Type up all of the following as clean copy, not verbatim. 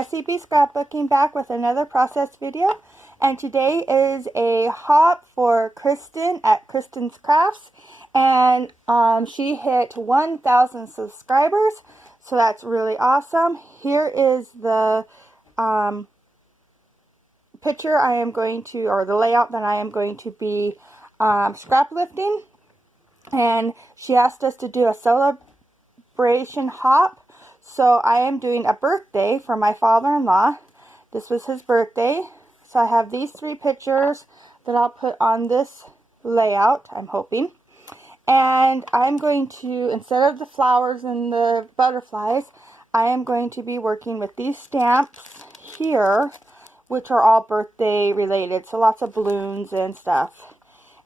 Jessie B Scrapbooking back with another process video, and today is a hop for Kristin at Kristin's Crafts, and she hit 1,000 subscribers, so that's really awesome. Here is the picture I am going to, or the layout that I am going to be scrap lifting, and she asked us to do a celebration hop. So I am doing a birthday for my father-in-law. This was his birthday. So I have these three pictures that I'll put on this layout, I'm hoping. And I'm going to, instead of the flowers and the butterflies, I am going to be working with these stamps here, which are all birthday related. So lots of balloons and stuff.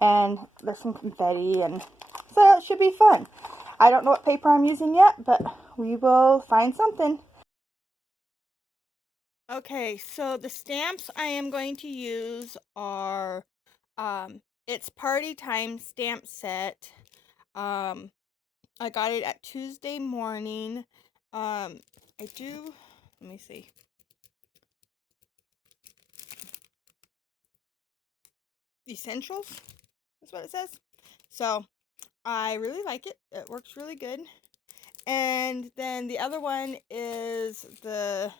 And there's some confetti, and so it should be fun. I don't know what paper I'm using yet, but we will find something. Okay, so the stamps I am going to use are, it's Party Time stamp set. I got it at Tuesday morning. Let me see. Essentials, that's what it says. So, I really like it. It works really good. And then the other one is the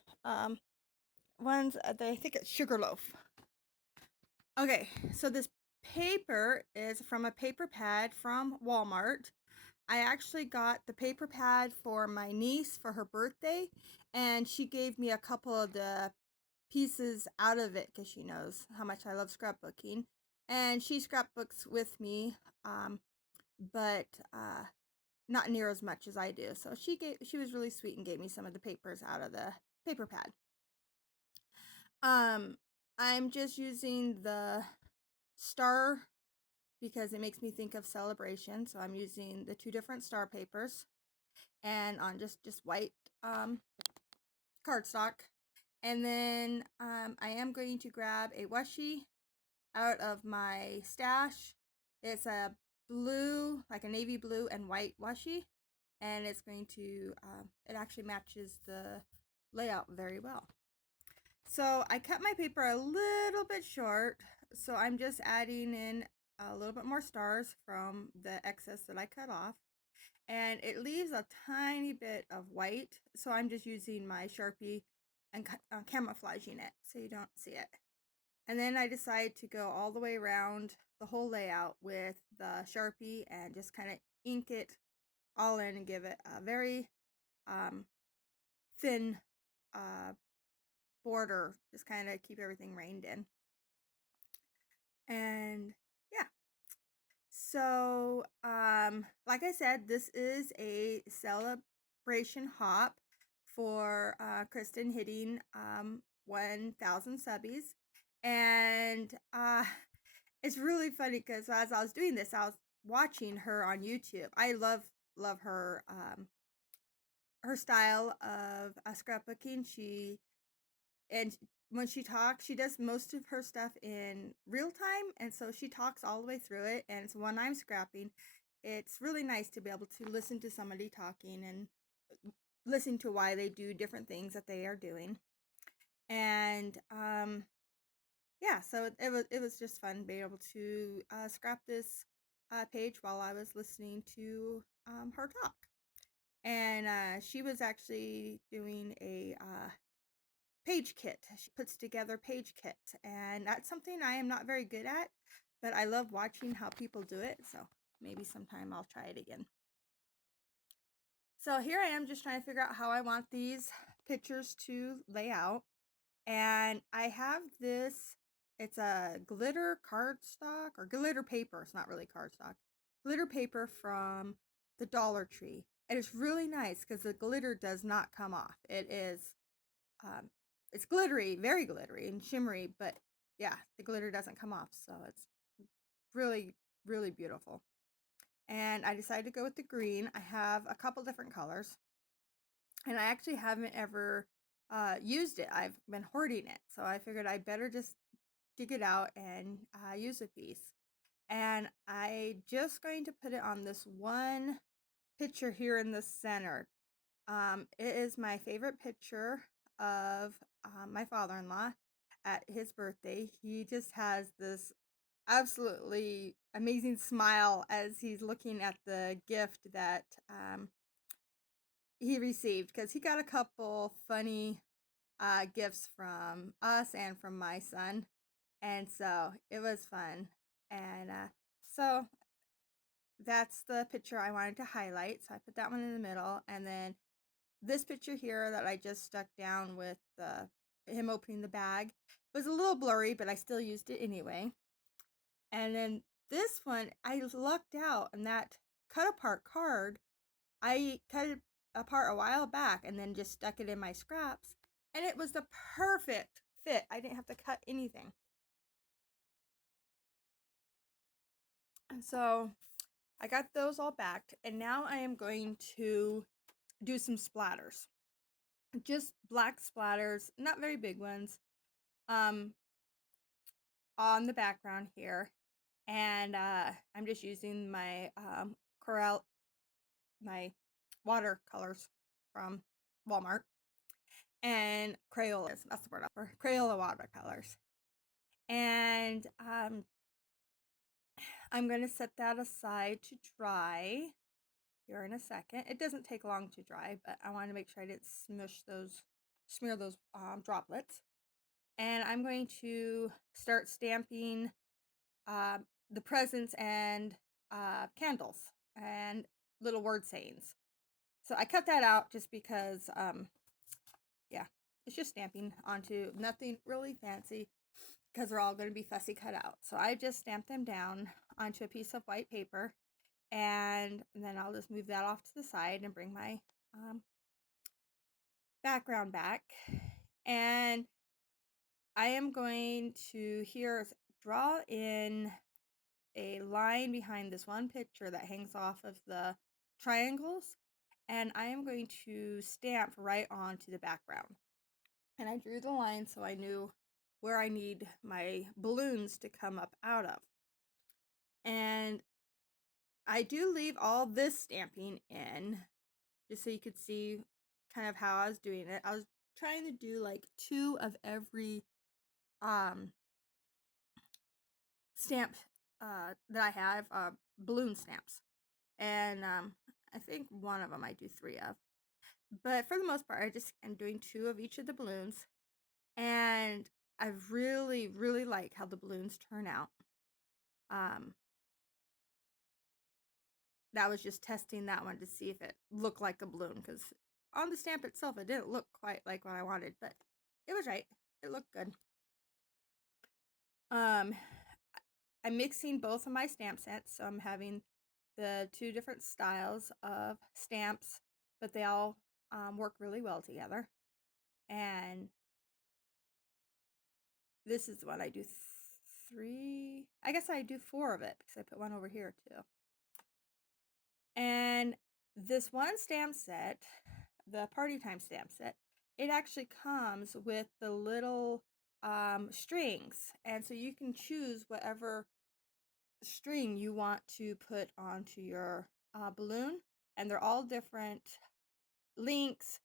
ones that I think it's Sugarloaf. Okay, so this paper is from a paper pad from Walmart. I actually got the paper pad for my niece for her birthday, and she gave me a couple of the pieces out of it because she knows how much I love scrapbooking, and she scrapbooks with me, but not near as much as I do. So she was really sweet and gave me some of the papers out of the paper pad. I'm just using the star because it makes me think of celebration. So I'm using the two different star papers and on just white cardstock. And then I am going to grab a washi out of my stash. It's a blue, like a navy blue and white washi. And it's going to, it actually matches the layout very well. So I cut my paper a little bit short, so I'm just adding in a little bit more stars from the excess that I cut off. And it leaves a tiny bit of white, so I'm just using my Sharpie and camouflaging it so you don't see it. And then I decide to go all the way around the whole layout with the Sharpie and just kind of ink it all in and give it a very thin border, just kind of keep everything reined in. And yeah, so like I said, this is a celebration hop for Kristin hitting 1,000 subbies. And it's really funny because as I was doing this, I was watching her on YouTube. I love her her style of scrapbooking. And when she talks, she does most of her stuff in real time, and so she talks all the way through it. And so when I'm scrapping, it's really nice to be able to listen to somebody talking and listen to why they do different things that they are doing. And yeah, so it was just fun being able to scrap this page while I was listening to her talk. And she was actually doing a page kit. She puts together page kits, and that's something I am not very good at, but I love watching how people do it, so maybe sometime I'll try it again. So here I am just trying to figure out how I want these pictures to lay out, and I have this, it's a glitter cardstock, or glitter paper, it's not really cardstock, glitter paper from the Dollar Tree, and it's really nice because the glitter does not come off. It's glittery, very glittery and shimmery, but yeah, the glitter doesn't come off, so it's really, really beautiful. And I decided to go with the green. I have a couple different colors, and I actually haven't ever used it. I've been hoarding it, so I figured I'd better just dig it out and use a piece. And I just going to put it on this one picture here in the center. It is my favorite picture of my father-in-law at his birthday. He just has this absolutely amazing smile as he's looking at the gift that he received, because he got a couple funny gifts from us and from my son, and so it was fun. And so that's the picture I wanted to highlight, so I put that one in the middle. And then this picture here that I just stuck down with him opening the bag was a little blurry, but I still used it anyway. And then this one, I lucked out, and that cut apart card, I cut it apart a while back and then just stuck it in my scraps, and it was the perfect fit. I didn't have to cut anything. And so I got those all backed, and now I am going to do some splatters. Just black splatters, not very big ones, on the background here. And I'm just using my my watercolors from Walmart, and Crayolas, that's the word for Crayola watercolors. And I'm going to set that aside to dry here in a second. It doesn't take long to dry, but I want to make sure I didn't smear those droplets. And I'm going to start stamping the presents and candles and little word sayings. So I cut that out just because, yeah, it's just stamping onto nothing really fancy, because they're all going to be fussy cut out. So I just stamped them down onto a piece of white paper, and then I'll just move that off to the side and bring my background back. And I am going to here draw in a line behind this one picture that hangs off of the triangles, and I am going to stamp right onto the background. And I drew the line so I knew where I need my balloons to come up out of. And I do leave all this stamping in just so you could see kind of how I was doing it. I was trying to do like 2 of every stamp that I have, balloon stamps. And I think one of them I do 3 of. But for the most part, I just am doing 2 of each of the balloons. And I really, really like how the balloons turn out. That was just testing that one to see if it looked like a balloon, because on the stamp itself, it didn't look quite like what I wanted, but it was right. It looked good. I'm mixing both of my stamp sets, so I'm having the 2 different styles of stamps, but they all work really well together. And this is the one I do 3, I guess I do 4 of it, because I put one over here too. And this one stamp set, the party time stamp set, it actually comes with the little strings, and so you can choose whatever string you want to put onto your balloon, and they're all different lengths.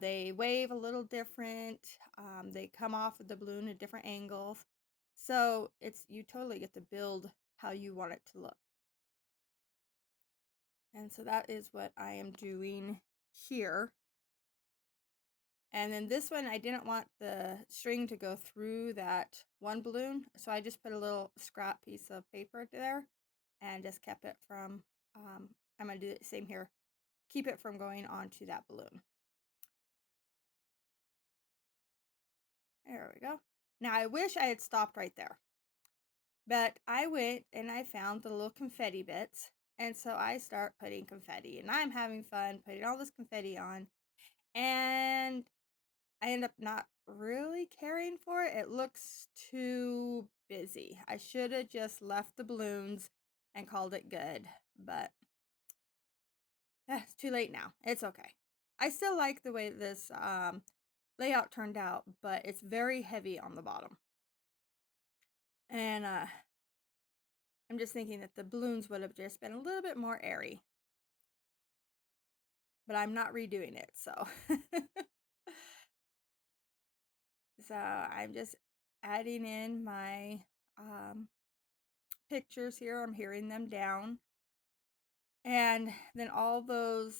They wave a little different. They come off of the balloon at different angles, so you totally get to build how you want it to look. And so that is what I am doing here. And then this one, I didn't want the string to go through that one balloon, so I just put a little scrap piece of paper there and just kept it from, I'm going to do the same here, keep it from going onto that balloon. There we go. Now I wish I had stopped right there, but I went and I found the little confetti bits, and so I start putting confetti, and I'm having fun putting all this confetti on, and I end up not really caring for it. It looks too busy. I should have just left the balloons and called it good, but it's too late now. It's okay. I still like the way this layout turned out, but it's very heavy on the bottom. And I'm just thinking that the balloons would have just been a little bit more airy. But I'm not redoing it, so So I'm just adding in my pictures here. I'm hearing them down. And then all those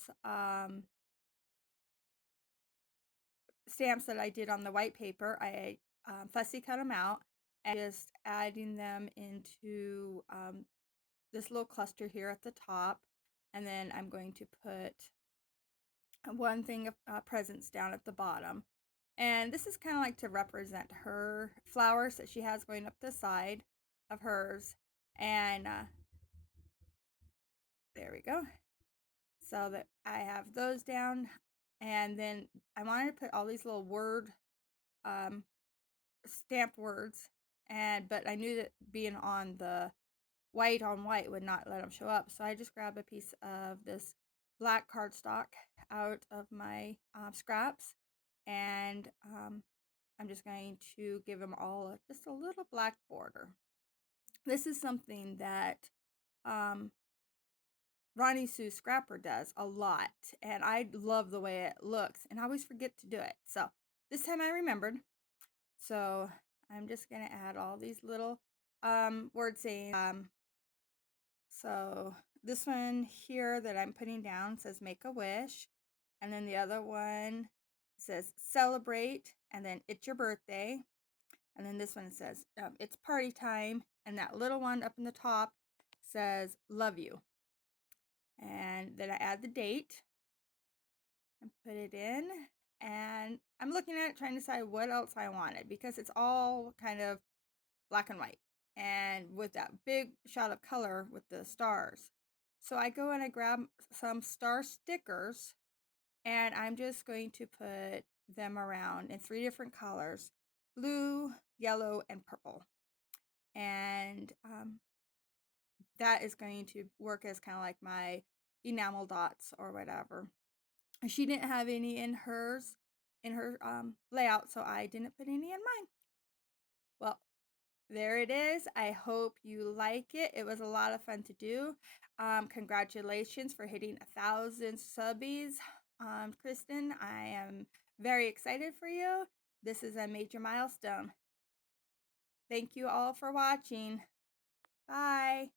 stamps that I did on the white paper, I fussy cut them out and just adding them into this little cluster here at the top. And then I'm going to put one thing of presents down at the bottom. And this is kind of like to represent her flowers that she has going up the side of hers. And there we go. So that I have those down. And then I wanted to put all these little stamped words. But I knew that being on the white on white would not let them show up. So I just grabbed a piece of this black cardstock out of my scraps. And I'm just going to give them all just a little black border. This is something that Ronnie Sue Scrapper does a lot, and I love the way it looks, and I always forget to do it. So this time I remembered. So I'm just going to add all these little word saying. So this one here that I'm putting down says make a wish, and then the other one says celebrate, and then it's your birthday. And then this one says, it's party time. And that little one up in the top says, love you. And then I add the date and put it in. And I'm looking at it trying to decide what else I wanted because it's all kind of black and white. And with that big shot of color with the stars. So I go and I grab some star stickers. And I'm just going to put them around in 3 different colors. Blue, yellow, and purple. And that is going to work as kind of like my enamel dots or whatever. She didn't have any in her layout, so I didn't put any in mine. Well, there it is. I hope you like it. It was a lot of fun to do. Congratulations for hitting 1,000 subbies. Kristin, I am very excited for you. This is a major milestone. Thank you all for watching. Bye.